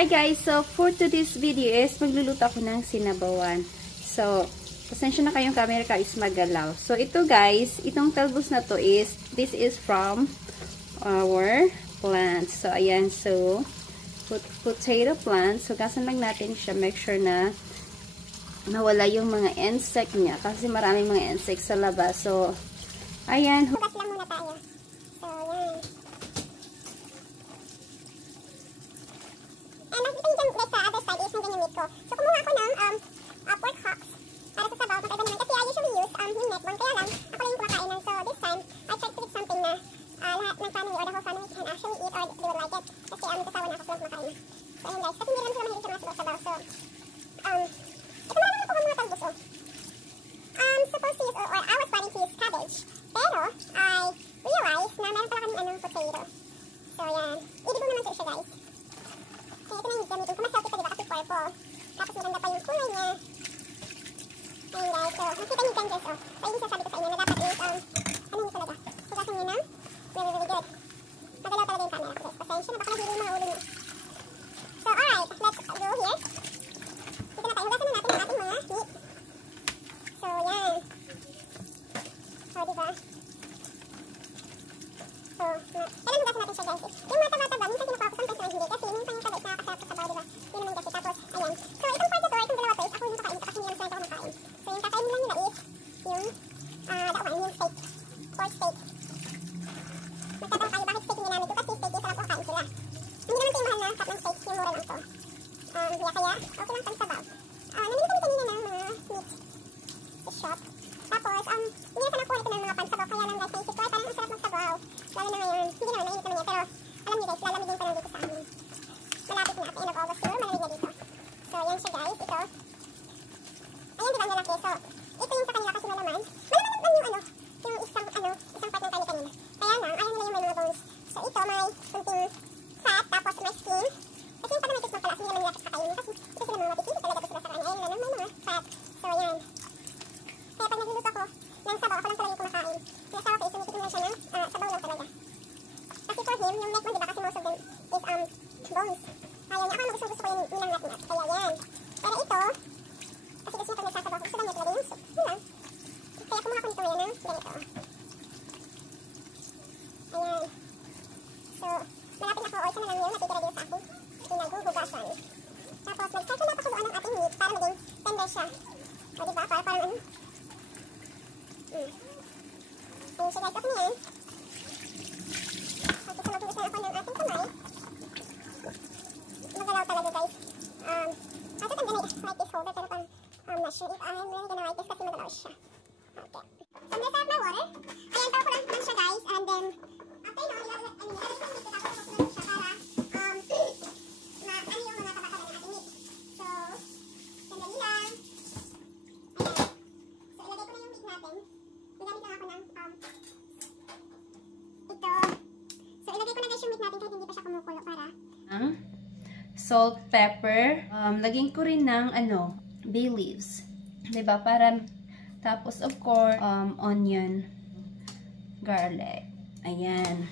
Hi guys! So, for today's video is magluluto ako ng sinabawan. So, pasensya na kayong camera ka is magalaw. So, ito guys, itong talbos na to is, this is from our plants. So, ayan. So, potato plants. So, gasan lang natin siya. Make sure na nawala yung mga insect niya. Kasi maraming mga insect sa labas. So, ayan. Hugas lang muna tayo. So, yan. And nakikita nyo dyan guys sa other side is hanggang yung meat ko. So, kumuha ako ng pork hocks para sa sabaw. Magkaiba naman. Kasi I usually use yung neckbone. Kaya lang, ako lang yung kumakainan. So, this time, I tried to eat something na lahat ng family or the whole family can actually eat or they would like it. Kasi kasawa na ako sila kumakain. So, ayun guys. Kasi hindi naman sila mahilig sa mga sabaw. So, ito na naman ako mga talbos. Supposed to use, or I was planning to use cabbage. Pero, I realized na meron pala kaming potato. So, yan. Idibo naman siya guys. Kaya ito na yung gamitin ko. Mas healthy pa diba kasi purple. Tapos maganda pa yung kulay niya. Ayun guys. So, nakita niyo dyan guys. So, yung sasabi ko sa inyo na dapat is, ano nyo talaga. Hugasan nyo ng really, really good. Magalaw talaga yung camera ko guys. Pasensya na baka nahili yung mga ulo nyo. So, alright. Let's go here. Dito na tayo. Hugasan na natin ang ating mga meat. So, yan. So, diba? So, kailan hugasan natin siya guys? Yung mga taba-taba, minsan kinukuha ko sometimes na hindi. Kasi minsan yung cabbage nakakasarap sa sabaw, diba? Yun naman kasi. Tapos, ayan. So, itong part na to, itong dalawa to is ako yung kakain ito kasi hindi naman sila ito kumakain. So, yung kakain lang nila is yung, yung steak. Pork steak. Magtatang kayo, bakit steak hindi namin ito? Kasi steak is alam ko kakain sila. Hindi naman ito yung mahal na cut ng steak, yung mura lang ito. Kaya, okay lang pang sabaw. Namili kami kanina ng mga meat sa shop. Tapos, hindi na nakuha ito ng mga pansabaw. Kaya lang guys, naisip ko, parang ang sarap magsabaw. Lalo na ngayon. Hindi naman, mainit naman yan. Pero, alam niyo guys, lalamigin pa lang dito sa amin. Malapit na, at end of August, siguro malamig na dito. So, yan siya guys. Ito. Ayan, diba ang lalaki? So, ito yung sa kanila kasi malaman. Malaman lang yung yung isang part ng kanila. Kaya lang, ayaw nila yung may mga bones. So, ito may kunting fat, tapos may skin. Kasi yung pala may tikman pala, hindi naman nila kakainin. Kasi ito sila mga matitili talaga sila sa kanya. Ayun na, may mga fat. So, yan. Kaya pag nagluluto ako ng sabaw, ako lang talaga yung kumakain. Yung asawa ko is sumitigil na siya ng sabaw lang talaga. Kasi for him, yung neck mo, diba? Kasi most of them is bones. Ayaw niya. Ako gusto ko yung nilang nat-nat. Kaya yan. Pero ito, kasi gusto niya pag nagsasabaw ko, gusto lang niya talaga yung soup. Yun lang. Kaya kumuha ko nito yan ng ganito. Ayan. So, malapit ako. O, isa na lang yun. Natitira din sa akin. Pinagugugasan. Tapos, nag-cycle na ako doon ng ating meat para maging tender siya. O, diba? Para parang ano? Ayun siya guys. Okay na yan. Tapos, magugas na ako ng ating kamay. Magalaw talaga guys. I thought I'm gonna write this holder pero parang I'm not sure if I'm really gonna write this kasi magalaw siya. Okay. So, I'm gonna start my water. Ayan, tawag ko lang siya guys. And then, after no, ilalagay ko lang dito. Tapos, susunod siya para yung mga taba-taba ng ating meat. So, sandali lang. Ayan. So, ilagay ko na yung meat natin. Nagamit lang ako ng ito. So, ilagay ko na guys yung meat natin kahit hindi pa siya kumukulo para salt, pepper. Lagyan ko rin ng bay leaves. Diba? Para, tapos of course, onion, garlic. Ayan.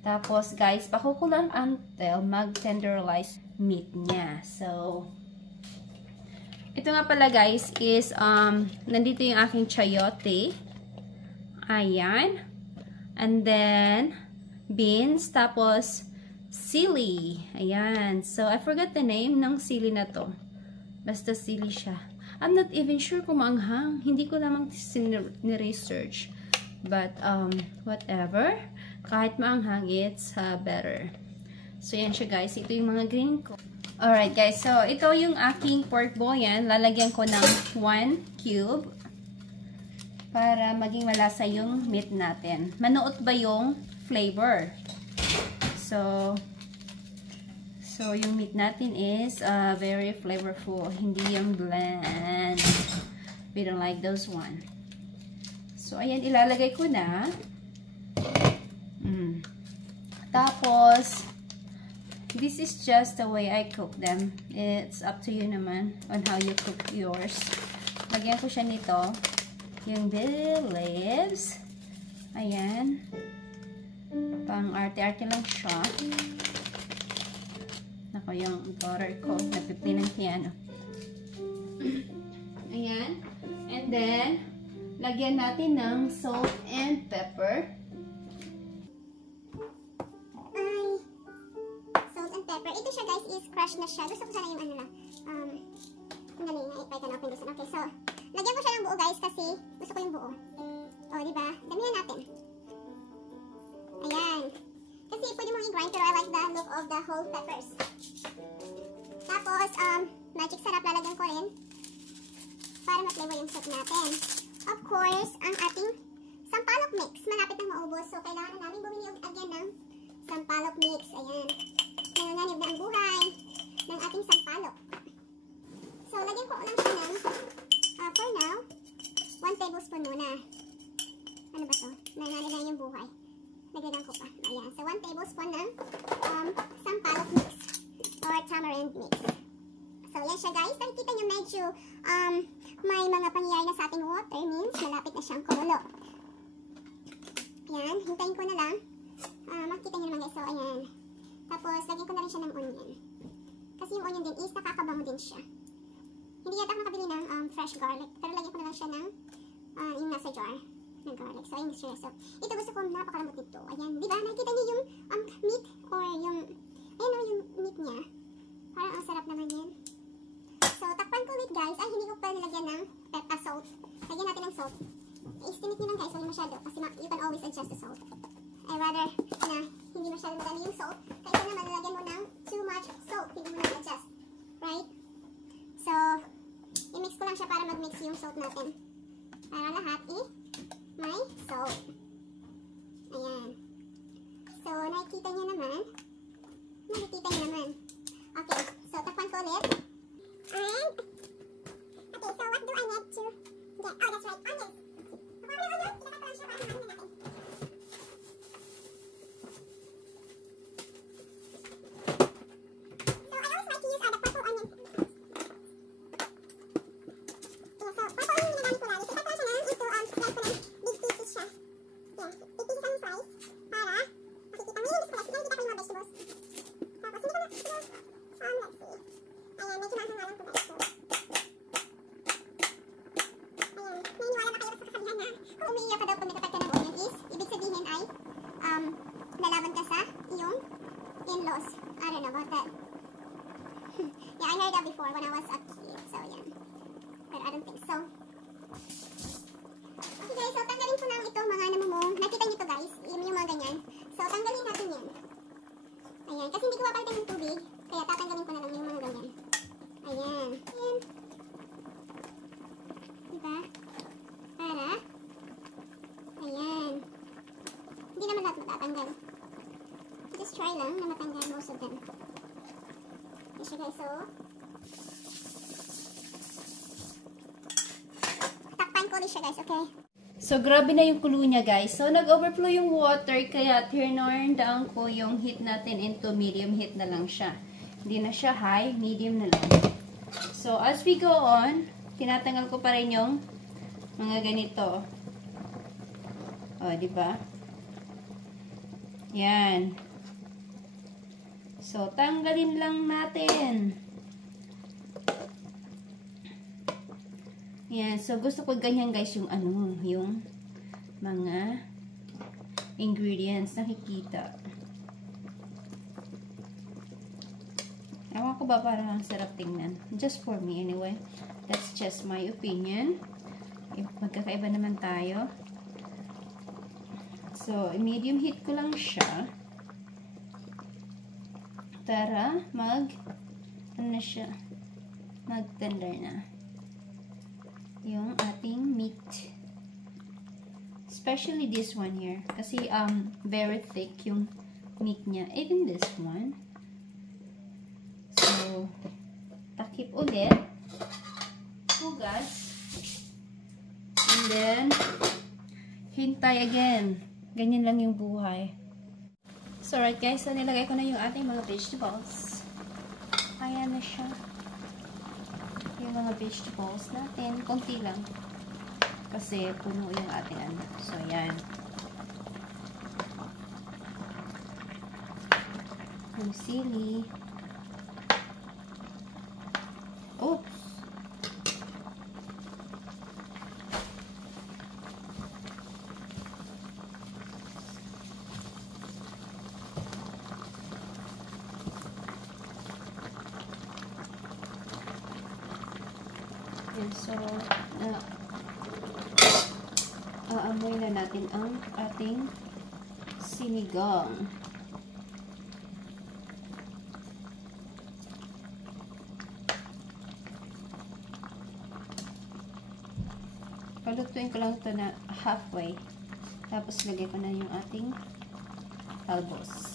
Tapos guys, pakukulan until mag-tenderize meat niya. So, ito nga pala guys is, nandito yung aking chayote. Ayan. And then, beans. Tapos, sili. Ayan. So, I forgot the name ng sili na to. Basta sili siya. I'm not even sure kung maanghang. Hindi ko lamang ni-research. But, whatever. Kahit maanghang, it's better. So, yan siya guys. Ito yung mga green ko. Alright guys. So, ito yung aking pork bouillon. Lalagyan ko ng 1 cube. Para maging malasa yung meat natin. Manuot ba yung flavor? So yung meat natin is very flavorful. Hindi yung bland. We don't like those one. So, ayan, ilalagay ko na. Tapos, this is just the way I cook them. It's up to you naman on how you cook yours. Lagyan ko siya nito. Yung bay leaves. Ayan. Pang arte-arte lang siya. O yung daughter ko, nagpiplay ng piano. Ayan. And then, lagyan natin ng salt and pepper. Salt and pepper. Ito siya guys is crushed na siya. Gusto ko sana yung ano lang. Ang galing na. If I can open this one. Okay, so, lagyan ko siya ng buo guys kasi gusto ko yung buo. O, diba? Damihan natin. Ayan. Kasi pwede mong i-grind pero I like the look of the whole peppers. Tapos, magic sarap lalagyan ko rin para ma-flavor yung soup natin. Of course, ang ating sampalok mix. Malapit na maubos. So, kailangan na namin bumili again ng sampalok mix. Ayan. Nanganganib na ang buhay ng ating sampalok. So, lagyan ko lang siya ng, for now, 1 tablespoon muna. Ano ba to? Nanganib na yung buhay. Lagyan ko pa. Ayan. So, 1 tablespoon ng sampalok mix or tamarind mix. So, yan siya guys. Nakikita nyo medyo may mga pangyayari na sa ating water. Means, malapit na siyang kumulo. Ayan. Hintayin ko na lang. Makikita nyo naman guys. So, ayan. Tapos, lagyan ko na rin siya ng onion. Kasi yung onion din is nakakabango din siya. Hindi yata ako nakabili ng fresh garlic. Pero lagyan ko na lang siya ng yung nasa jar ng garlic. So, ayun siya. So, ito gusto ko napakalambot nito. Ayan. Diba? Nakikita niyo yung meat or yung, ayun o, yung meat niya. Parang ang sarap naman yan. So, takpan ko ulit guys. Ay, hindi ko pa nilagyan ng salt. Lagyan natin ng salt. I-estimate nyo lang guys. Huwag masyado. Kasi you can always adjust the salt. I rather na hindi masyado madami yung salt. Kaysa naman nalagyan mo ng too much salt. Hindi mo na adjust. Right? So, i-mix ko lang siya para mag-mix yung salt natin. Para lahat may salt. Ayan. So, nakikita nyo naman. Okay. So, takpan ko ulit. And, okay, so what do I need to get? Oh, that's right, onions. Ako ang onions, ilagay ko lang siya para mahalin na natin. So, I always like to use the purple onion. Yeah, so, purple onion yung ginagamit ko lagi. So, cut ko lang siya ng slice ko ng big pieces siya. Yeah, big pieces ang slice. Para, makikita mo yung gusto ko lang. Nakikita ko yung mga vegetables. Tapos, hindi ko na, let's see. Ayan, medyo mahang-halang ko guys. So, ayan, naniniwala na kayo sa kasabihan na kung umiiyak ka daw pag nagkatag ka ng onion is, ibig sabihin ay, lalaban ka sa iyong in-laws. I don't know about that. Yeah, I heard that before when I was a kid. So, ayan. But I don't think so. Okay guys, so tanggalin ko lang itong mga namumong. Nakita nyo to guys, yung mga ganyan. So, tanggalin natin yan. Ayan, kasi hindi ko papalitan yung tubig. Kaya tatanggalin ko na lang yung mga ganyan. Ayan. Ayan. Diba? Para. Ayan. Hindi naman lahat matatanggal. Just try lang na matanggal most of them. Okay siya guys, so. Takpan ko ulit siya guys, okay? So, grabe na yung kulo niya, guys. So, nag-overflow yung water, kaya turn down ko yung heat natin into medium heat na lang siya. Hindi na siya high, medium na lang. So, as we go on, tinatanggal ko pa rin yung mga ganito. O, diba? Yan. So, tanggalin lang natin. Yan. So, gusto ko ganyan guys yung ano, yung mga ingredients nakikita. Ewan ko ba parang ang sarap tingnan. Just for me anyway. That's just my opinion. Magkakaiba naman tayo. So, medium heat ko lang siya. Para ano na siya? Mag-tender na. Yung ating meat. Especially this one here. Kasi, very thick yung meat niya. Even this one. So, takip ulit. Hugas. And then, hintay again. Ganyan lang yung buhay. So, right guys. So, nilagay ko na yung ating mga vegetables. Ayan na siya. Yung mga vegetables natin. Konti lang. Kasi, puno yung ating ano. So, ayan. Yung sili. So, aamoy na natin ang ating sinigang. Palutuin ko lang ito na halfway. Tapos lagay ko na yung ating talbos.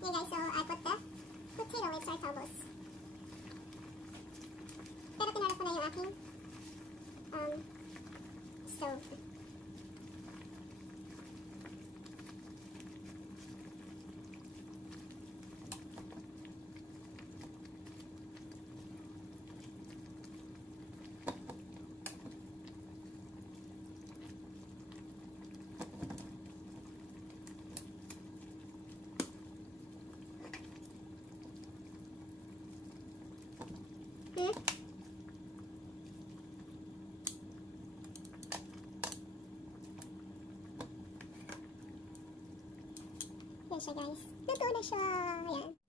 Okay guys, so I put the potato with our talbos. Pero tinarap ko na yung aking stove. Yan siya guys. Luto na siya. Ayan.